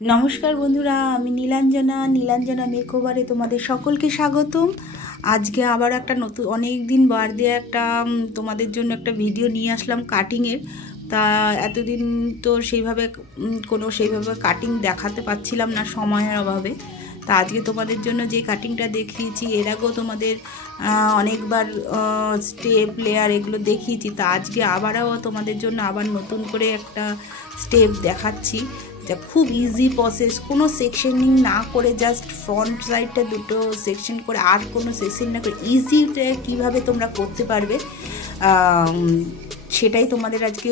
नमस्कार बंधुरा आमी नीलांजना मेकओभारे तुम्हादेर सकलके स्वागतम। आज के आबार एक नतून अनेक दिन बाद दिए एक तुम्हादेर जोन्नो एक भिडियो निये आसलाम काटिंगेर। ता एतदिन तो सेइभावे कोनो सेइभावे काटिंग देखाते पारछिलाम ना समयेर अभावे। ता आज के तुम्हादेर जोन्नो जे काटिंगटा देखिয়েছি एर আগেও তোমাদের অনেকবার স্টেপ লেয়ার এগুলো দেখিয়েছি। তা আজকে আবারও তোমাদের জন্য আবার নতুন করে একটা স্টেপ দেখাচ্ছি যা খুব ইজি প্রসেস, কোনো সেকশনিং না করে জাস্ট ফ্রন্ট সাইডটা দুটো সেকশন করে আর কোনো সেকশন না করে ইজিতে কীভাবে তোমরা করতে পারবে সেটাই তোমাদের আজকে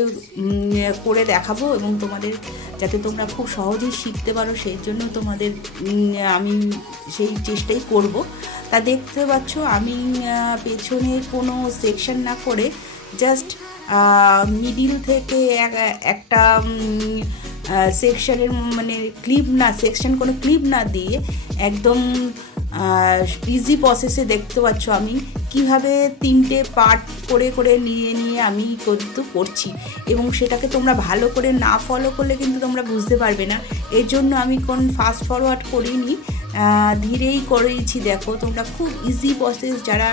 করে দেখাবো এবং তোমাদের যাতে তোমরা খুব সহজেই শিখতে পারো সেই জন্য তোমাদের আমি সেই চেষ্টাই করব। তা দেখতে পাচ্ছ আমি পেছনের কোনো সেকশন না করে জাস্ট মিডিল থেকে একটা সেকশনের মানে ক্লিপ না সেকশন কোনো ক্লিপ না দিয়ে একদম ইজি প্রসেসে দেখতে পাচ্ছ আমি কিভাবে তিনটে পার্ট করে করে নিয়ে নিয়ে আমি কিন্তু করছি এবং সেটাকে তোমরা ভালো করে না ফলো করলে কিন্তু তোমরা বুঝতে পারবে না। এর জন্য আমি কোন ফাস্ট ফরওয়ার্ড করিনি, ধীরেই করেছি। দেখো তোমরা খুব ইজি প্রসেস, যারা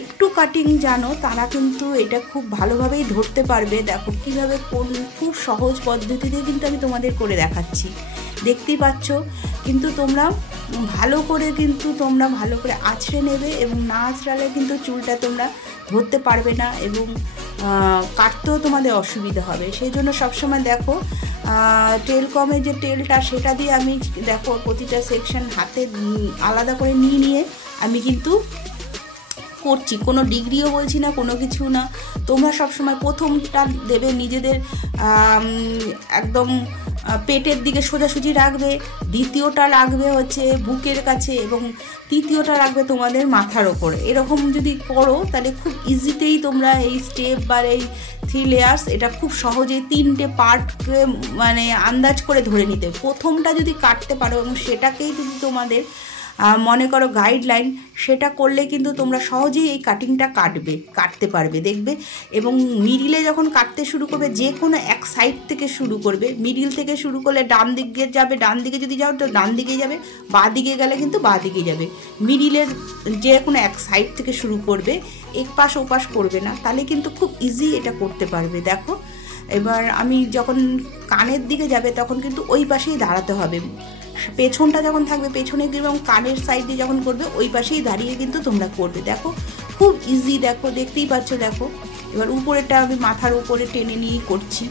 একটু কাটিং জানো তারা কিন্তু এটা খুব ভালোভাবেই ধরতে পারবে। দেখো কীভাবে কোন খুব সহজ পদ্ধতিতে কিন্তু আমি তোমাদের করে দেখাচ্ছি, দেখতেই পাচ্ছ। কিন্তু তোমরা ভালো করে আঁচড়ে নেবে এবং না আঁচড়ালে কিন্তু চুলটা তোমরা ধরতে পারবে না এবং কাটতেও তোমাদের অসুবিধা হবে। সেই জন্য সবসময় দেখো টেল কমে যে টেলটা সেটা দিয়ে আমি দেখো প্রতিটা সেকশন হাতে আলাদা করে নিয়ে আমি কিন্তু করছি। কোনো ডিগ্রিও বলছি না, কোনো কিছু না। তোমরা সবসময় প্রথমটা দেবে নিজেদের একদম পেটের দিকে সোজাসুজি রাখবে, দ্বিতীয়টা রাখবে হচ্ছে বুকের কাছে এবং তৃতীয়টা রাখবে তোমাদের মাথার ওপরে। এরকম যদি করো তাহলে খুব ইজিতেই তোমরা এই স্টেপ বা এই 3 লেয়ার্স এটা খুব সহজেই তিনটে পার্টকে মানে আন্দাজ করে ধরে নিতে। প্রথমটা যদি কাটতে পারো এবং সেটাকেই যদি তোমাদের মনে করো গাইডলাইন, সেটা করলে কিন্তু তোমরা সহজেই এই কাটিংটা কাটতে পারবে দেখবে। এবং মিডিলে যখন কাটতে শুরু করবে যে কোনো এক সাইড থেকে শুরু করবে। মিডিল থেকে শুরু করলে ডান দিকে যাবে, ডান দিকে যদি যাও তো ডান দিকে যাবে, বাঁ দিকে গেলে কিন্তু বাঁ দিকে যাবে। মিডিলের যে কোনো এক সাইড থেকে শুরু করবে, এক পাশ ওপাশ করবে না, তাহলে কিন্তু খুব ইজি এটা করতে পারবে। দেখো এবার আমি যখন কানের দিকে যাবে তখন কিন্তু ওই পাশেই দাঁড়াতে হবে। পেছনটা যখন থাকবে পেছনে গিয়ে এবং কানের সাইডে যখন করবে ওই পাশেই দাঁড়িয়ে কিন্তু তোমরা করবে। দেখো খুব ইজি, দেখো দেখতেই পাচ্ছ। দেখো এবার উপরেটা আমি মাথার উপরে টেনে নিয়ে করছি।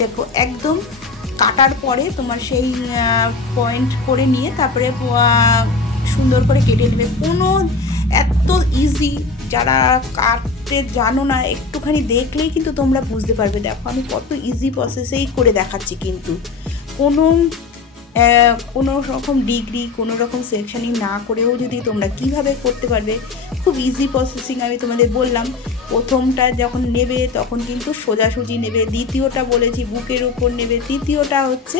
দেখো একদম কাটার পরে তোমার সেই পয়েন্ট করে নিয়ে তারপরে সুন্দর করে কেটে নেবে। কোনো এত ইজি, যারা কাটতে জানো না একটুখানি দেখলেই কিন্তু তোমরা বুঝতে পারবে। দেখো আমি কত ইজি প্রসেসেই করে দেখাচ্ছি, কিন্তু কোনো রকম ডিগ্রি কোনো রকম সেকশনিং না করেও যদি তোমরা কিভাবে করতে পারবে খুব ইজি প্রসেসিং আমি তোমাদের বললাম। প্রথমটা যখন নেবে তখন কিন্তু সোজাসুজি নেবে, দ্বিতীয়টা বলেছি বুকের উপর নেবে, তৃতীয়টা হচ্ছে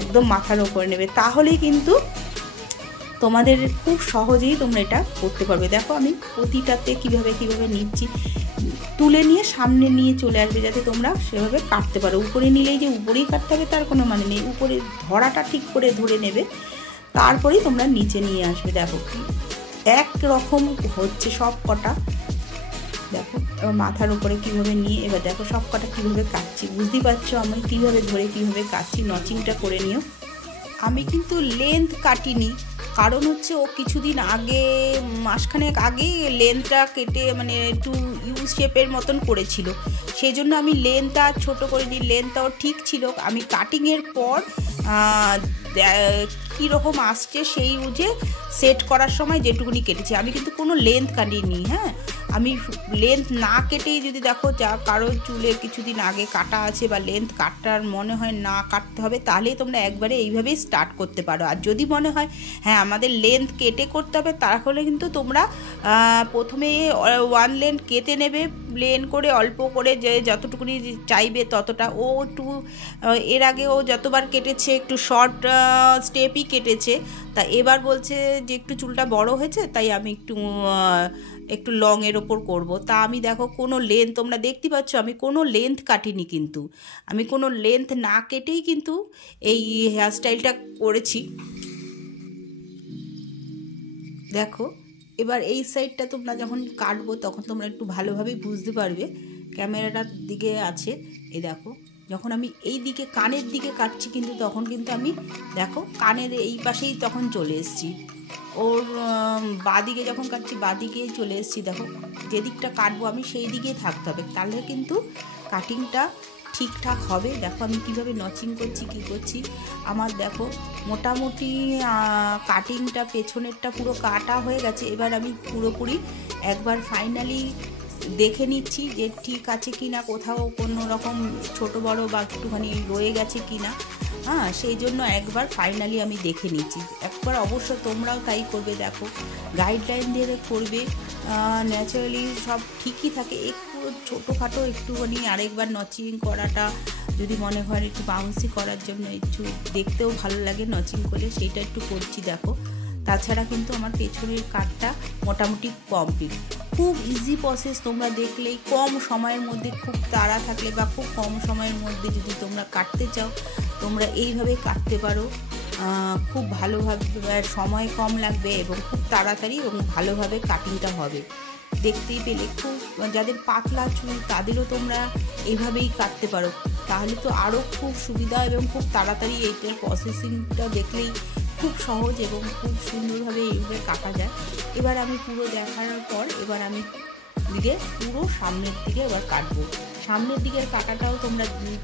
একদম মাথার উপর নেবে, তাহলেই কিন্তু তোমাদের খুব সহজেই তোমরা এটা করতে পারবে। দেখো আমি প্রতিটাতে কিভাবে নিচ্ছি, তুলে নিয়ে সামনে নিয়ে চলে আসবে যাতে তোমরা সেভাবে কাটতে পারো। উপরে নিলেই যে উপরেই কাটতে হবে তার কোনো মানে নেই, উপরে ধরাটা ঠিক করে ধরে নেবে, তারপরেই তোমরা নিচে নিয়ে আসবে। দেখো এক রকম হচ্ছে সব কটা। দেখো এবার মাথার উপরে কীভাবে নিয়ে এবার দেখো সব কটা কীভাবে কাটছি, বুঝতেই পারছো আমি কীভাবে ধরে কীভাবে কাটছি। নচিংটা করে নিও। আমি কিন্তু লেন্থ কাটিনি, কারণ হচ্ছে ও কিছুদিন আগে মাসখানেক আগে লেন্থটা কেটে মানে একটু ইউ শেপের মতন করেছিল, সেই জন্য আমি লেন্থটা ছোটো করে নিই। লেন্থটাও ঠিক ছিল, আমি কাটিংয়ের পর কীরকম আসছে সেই বুঝে সেট করার সময় যেটুকুনি কেটেছি। আমি কিন্তু কোনো লেন্থ কাটিনি। হ্যাঁ, আমি লেন্থ না কেটেই যদি দেখো যা কারোর চুলের কিছুদিন আগে কাটা আছে বা লেন্থ কাটার মনে হয় না কাটতে হবে, তাহলেই তোমরা একবারে এইভাবেই স্টার্ট করতে পারো। আর যদি মনে হয় হ্যাঁ আমাদের লেন্থ কেটে করতে হবে, তাহলে কিন্তু তোমরা প্রথমে 1 লেন্থ কেটে নেবে, প্লেন করে অল্প করে যে যতটুকুনি চাইবে ততটা। ও একটু এর আগে ও যতবার কেটেছে একটু শর্ট স্টেপই কেটেছে, তা এবার বলছে যে একটু চুলটা বড় হয়েছে তাই আমি একটু একটু লংয়ের ওপর করব। তা আমি দেখো কোনো লেন্থ, তোমরা দেখতে পাচ্ছ আমি কোনো লেন্থ কাটিনি, কিন্তু আমি কোনো লেন্থ না কেটেই কিন্তু এই হেয়ারস্টাইলটা করেছি। দেখো এবার এই সাইডটা তোমরা যখন কাটবো তখন তোমরা একটু ভালোভাবেই বুঝতে পারবে, ক্যামেরাটার দিকে আছে। এই দেখো যখন আমি এই দিকে কানের দিকে কাটছি কিন্তু তখন কিন্তু আমি দেখো কানের এই পাশেই তখন চলে এসেছি, ওর বাঁদিকে যখন কাটছি বাঁদিকেই চলে এসেছি। দেখো যেদিকটা কাটবো আমি সেই দিকেই থাকতে হবে, তাহলে কিন্তু কাটিংটা ঠিকঠাক হবে। দেখো আমি কিভাবে নচিং করছি, কি করছি। আমার দেখো মোটামুটি কাটিংটা পেছনেরটা পুরো কাটা হয়ে গেছে। এবার আমি পুরোপুরি একবার ফাইনালি দেখে নিচ্ছি যে ঠিক আছে কি না, কোথাও কোনো রকম ছোট বড় বা একটুখানি রয়ে গেছে কি না। হ্যাঁ, সেই জন্য একবার ফাইনালি আমি দেখে নিচ্ছি। একবার অবশ্য তোমরাও তাই করবে, দেখো গাইডলাইন দিয়ে করবে। ন্যাচারালি সব ঠিকই থাকে, একটু ছোটোখাটো একটুখানি আরেকবার নচিং করাটা যদি মনে হয় একটু বাউন্সি করার জন্য একটু দেখতেও ভালো লাগে নচিং করলে, সেইটা একটু করছি। দেখো তাছাড়া কিন্তু আমার পেছনের কাটটা মোটামুটি কমপ্লিট। খুব ইজি প্রসেস, তোমরা দেখলেই কম সময়ের মধ্যে, খুব তাড়া থাকলে বা খুব কম সময়ের মধ্যে যদি তোমরা কাটতে চাও তোমরা এইভাবে কাটতে পারো। খুব ভালোভাবে, সময় কম লাগবে এবং খুব তাড়াতাড়ি এবং ভালোভাবে কাটিংটা হবে। দেখতেই পেলে খুব, যাদের পাতলা চুল তাদেরও তোমরা এইভাবেই কাটতে পারো, তাহলে তো আরও খুব সুবিধা এবং খুব তাড়াতাড়ি এইটার প্রসেসিংটা দেখলেই খুব সহজ এবং খুব সুন্দরভাবে এইভাবে কাটা যায়। এবার আমি পুরো দেখার পর এবার আমি দিকে পুরো সামনের দিকে এবার কাটবো। সামনের দিকের কাটাটাও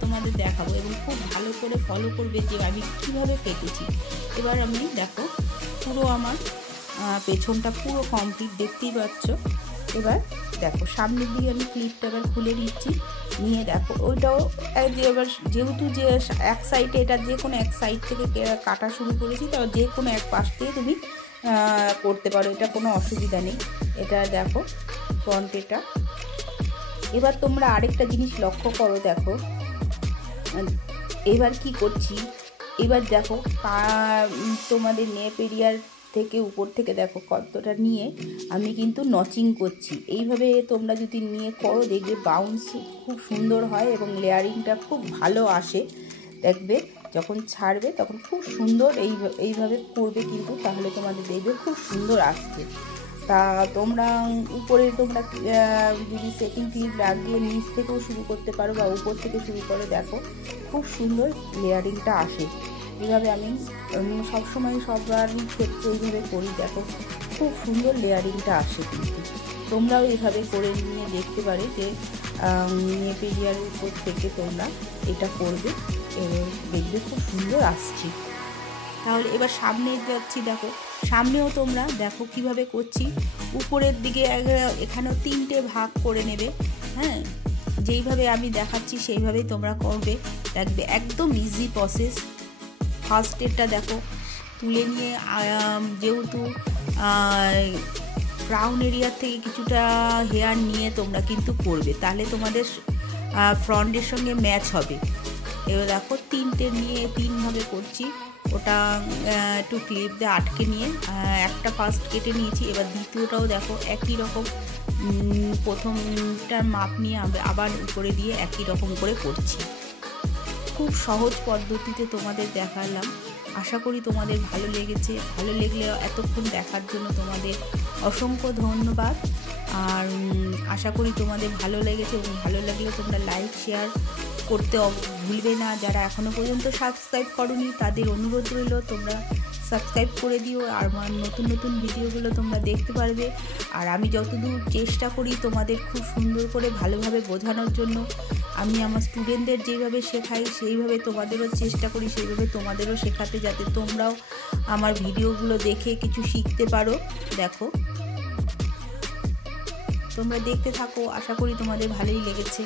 তোমাদের দেখাবো এবং খুব ভালো করে ফলো করবে যে আমি কীভাবে কেটেছি। এবার আমি দেখো পুরো আমার পেছনটা পুরো কমপ্লিট দেখতেই পাচ্ছ। এবার দেখো সামনের দিকে আমি ক্লিপটা এবার খুলে নিচ্ছি, নিয়ে দেখো ওইটাও এবার যেহেতু যে এক সাইডে, এটা যে কোনো এক সাইড থেকে কাটা শুরু করেছি, তো যে কোনো এক পাশ থেকে তুমি করতে পারো, এটা কোনো অসুবিধা নেই। এটা দেখো ফ্রন্টেটা। এবার তোমরা আরেকটা জিনিস লক্ষ্য করো, দেখো এবার কি করছি। এবার দেখো তোমাদের নেপ এরিয়ার থেকে উপর থেকে দেখো কতটা নিয়ে আমি কিন্তু নচিং করছি। এইভাবে তোমরা যদি নিয়ে করো দেখবে বাউন্স খুব সুন্দর হয় এবং লেয়ারিংটা খুব ভালো আসে। দেখবে যখন ছাড়বে তখন খুব সুন্দর এইভাবে করবে কিন্তু, তাহলে তোমাদের দেখবে খুব সুন্দর আসছে। তা তোমরা উপরে তোমরা যদি সেটিং ক্লিপ লাগিয়ে নিচ থেকেও শুরু করতে পারো বা উপর থেকে শুরু করো, দেখো খুব সুন্দর লেয়ারিংটা আসে। এইভাবে আমি সবসময় সবার ক্ষেত্রে এইভাবে করি, দেখো খুব সুন্দর লেয়ারিংটা আসে। কিন্তু তোমরাও এইভাবে করে নিয়ে দেখতে পারে যে নেপ এরিয়ার উপর থেকে তোমরা এটা করবে এবং দেখবে খুব সুন্দর আসছে। তাহলে এবার সামনে যাচ্ছি, দেখো সামনেও তোমরা দেখো কিভাবে করছি। উপরের দিকে এখানেও 3টে ভাগ করে নেবে। হ্যাঁ, যেইভাবে আমি দেখাচ্ছি সেইভাবেই তোমরা করবে, দেখবে একদম ইজি প্রসেস। ফার্স্ট এরটা দেখো তুলে নিয়ে, যেহেতু ক্রাউন এরিয়ার থেকে কিছুটা হেয়ার নিয়ে তোমরা কিন্তু করবে, তাহলে তোমাদের ফ্রন্টের সঙ্গে ম্যাচ হবে। এবার দেখো 3টে নিয়ে 3ভাবে করছি। ওটা একটু ক্লিপ দিয়ে আটকে নিয়ে একটা ফার্স্ট কেটে নিয়েছি। এবার দ্বিতীয়টাও দেখো একই রকম, প্রথমটার মাপ নিয়ে আবার উপরে দিয়ে একই রকম করে করছি। খুব সহজ পদ্ধতিতে তোমাদের দেখালাম। আশা করি তোমাদের ভালো লেগেছে। ভালো লাগলে এতক্ষণ দেখার জন্য তোমাদের অসংখ্য ধন্যবাদ। আর আশা করি তোমাদের ভালো লেগেছে এবং ভালো লাগলে তোমরা লাইক শেয়ার করতে ভুলবে না। যারা এখনও পর্যন্ত সাবস্ক্রাইব করোনি তাদের অনুরোধ রইল তোমরা সাবস্ক্রাইব করে দিও, আর আমার নতুন নতুন ভিডিওগুলো তোমরা দেখতে পারবে। আর আমি যতদূর চেষ্টা করি তোমাদের খুব সুন্দর করে ভালোভাবে বোঝানোর জন্য, আমি আমার স্টুডেন্টদের যেভাবে শেখাই সেইভাবে তোমাদেরও চেষ্টা করি, সেইভাবে তোমাদেরও শেখাতে, যাতে তোমরাও আমার ভিডিওগুলো দেখে কিছু শিখতে পারো। দেখো তোমরা দেখতে থাকো, আশা করি তোমাদের ভালোই লেগেছে।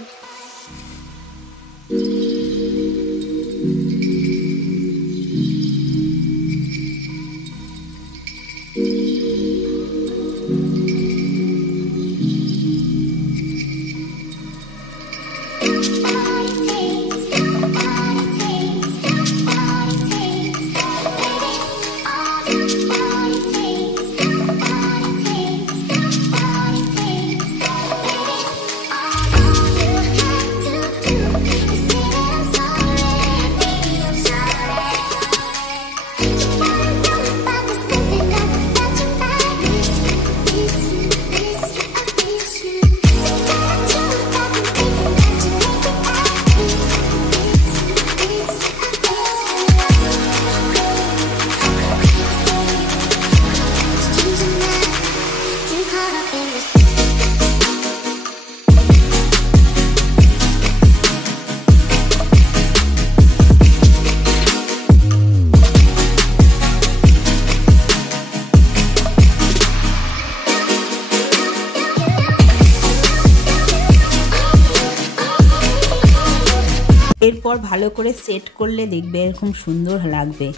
এরপর ভালো করে সেট করলে দেখবে এরকম সুন্দর লাগবে।